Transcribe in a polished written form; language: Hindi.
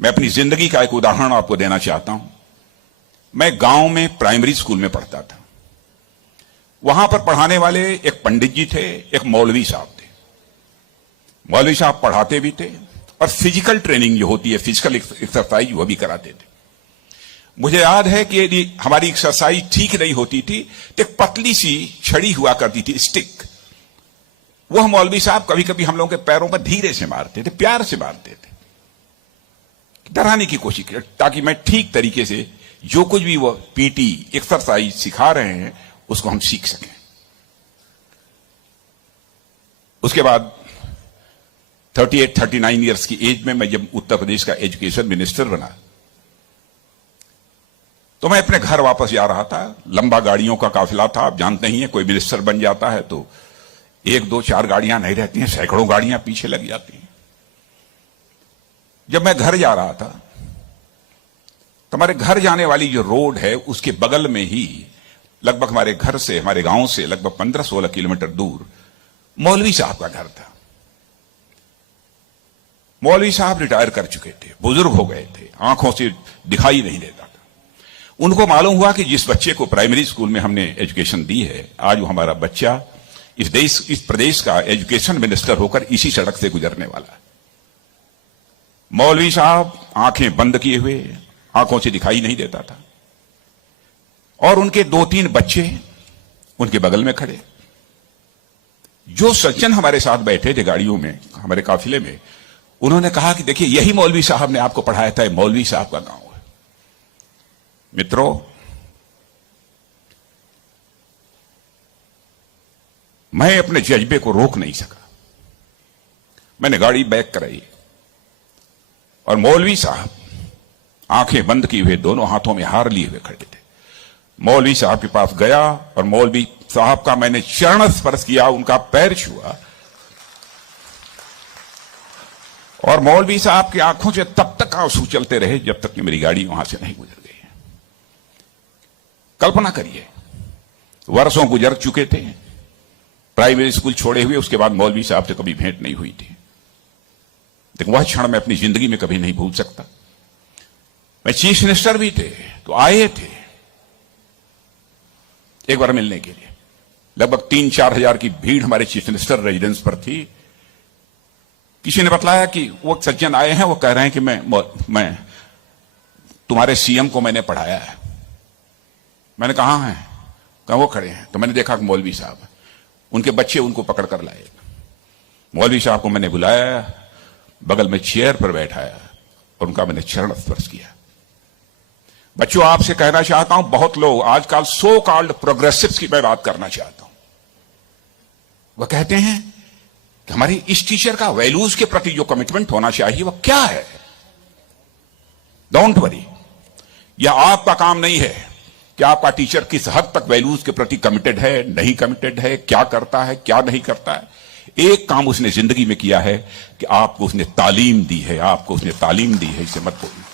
मैं अपनी जिंदगी का एक उदाहरण आपको देना चाहता हूं। मैं गांव में प्राइमरी स्कूल में पढ़ता था। वहां पर पढ़ाने वाले एक पंडित जी थे, एक मौलवी साहब थे। मौलवी साहब पढ़ाते भी थे और फिजिकल ट्रेनिंग जो होती है, फिजिकल एक्सरसाइज, वो भी कराते थे। मुझे याद है कि यदि हमारी एक्सरसाइज ठीक नहीं होती थी तो एक पतली सी छड़ी हुआ करती थी, स्टिक। वह मौलवी साहब कभी कभी हम लोगों के पैरों पर धीरे से मारते थे, प्यार से मारते थे, डराने की कोशिश की, ताकि मैं ठीक तरीके से जो कुछ भी वो पीटी एक्सरसाइज सिखा रहे हैं उसको हम सीख सकें। उसके बाद 38-39 ईयर्स की एज में मैं जब उत्तर प्रदेश का एजुकेशन मिनिस्टर बना तो मैं अपने घर वापस जा रहा था। लंबा गाड़ियों का काफिला था। आप जानते ही हैं, कोई मिनिस्टर बन जाता है तो 1, 2, 4 गाड़ियां नहीं रहती हैं, सैकड़ों गाड़ियां पीछे लग जाती हैं। जब मैं घर जा रहा था तो हमारे घर जाने वाली जो रोड है उसके बगल में ही, लगभग हमारे घर से, हमारे गांव से लगभग 15-16 किलोमीटर दूर मौलवी साहब का घर था। मौलवी साहब रिटायर कर चुके थे, बुजुर्ग हो गए थे, आंखों से दिखाई नहीं देता था। उनको मालूम हुआ कि जिस बच्चे को प्राइमरी स्कूल में हमने एजुकेशन दी है, आज वो हमारा बच्चा इस प्रदेश का एजुकेशन मिनिस्टर होकर इसी सड़क से गुजरने वाला है। मौलवी साहब आंखें बंद किए हुए, आंखों से दिखाई नहीं देता था, और उनके 2-3 बच्चे उनके बगल में खड़े। जो सज्जन हमारे साथ बैठे थे गाड़ियों में, हमारे काफिले में, उन्होंने कहा कि देखिए, यही मौलवी साहब ने आपको पढ़ाया था, मौलवी साहब का गांव है। मित्रों, मैं अपने जज्बे को रोक नहीं सका। मैंने गाड़ी बैक कराई और मौलवी साहब आंखें बंद किए हुए, दोनों हाथों में हार लिए हुए खड़े थे। मौलवी साहब के पास गया और मौलवी साहब का मैंने चरण स्पर्श किया, उनका पैर छुआ, और मौलवी साहब की आंखों से तब तक आंसू चलते रहे जब तक कि मेरी गाड़ी वहां से नहीं गुजर गई। कल्पना करिए, वर्षों गुजर चुके थे, प्राइमरी स्कूल छोड़े हुए, उसके बाद मौलवी साहब से कभी भेंट नहीं हुई थी। लेकिन वह क्षण मैं अपनी जिंदगी में कभी नहीं भूल सकता। मैं चीफ मिनिस्टर भी थे तो आए थे एक बार मिलने के लिए। लगभग 3-4 हजार की भीड़ हमारे चीफ मिनिस्टर रेजिडेंस पर थी। किसी ने बताया कि वो सज्जन आए हैं, वो कह रहे हैं कि मैं तुम्हारे सीएम को मैंने पढ़ाया है। मैंने कहा है, कहा वो खड़े हैं। तो मैंने देखा कि मौलवी साहब, उनके बच्चे उनको पकड़ कर लाए। मौलवी साहब को मैंने बुलाया, बगल में चेयर पर बैठाया और उनका मैंने चरण स्पर्श किया। बच्चों, आपसे कहना चाहता हूं, बहुत लोग आजकल सो कॉल्ड प्रोग्रेसिव्स की मैं बात करना चाहता हूं। वह कहते हैं कि हमारी इस टीचर का वैल्यूज के प्रति जो कमिटमेंट होना चाहिए वह क्या है। डोंट वरी, यह आपका काम नहीं है कि आपका टीचर किस हद तक वैल्यूज के प्रति कमिटेड है, नहीं कमिटेड है, क्या करता है, क्या नहीं करता है। एक काम उसने जिंदगी में किया है कि आपको उसने तालीम दी है, आपको उसने तालीम दी है, इसे मत भूलिए।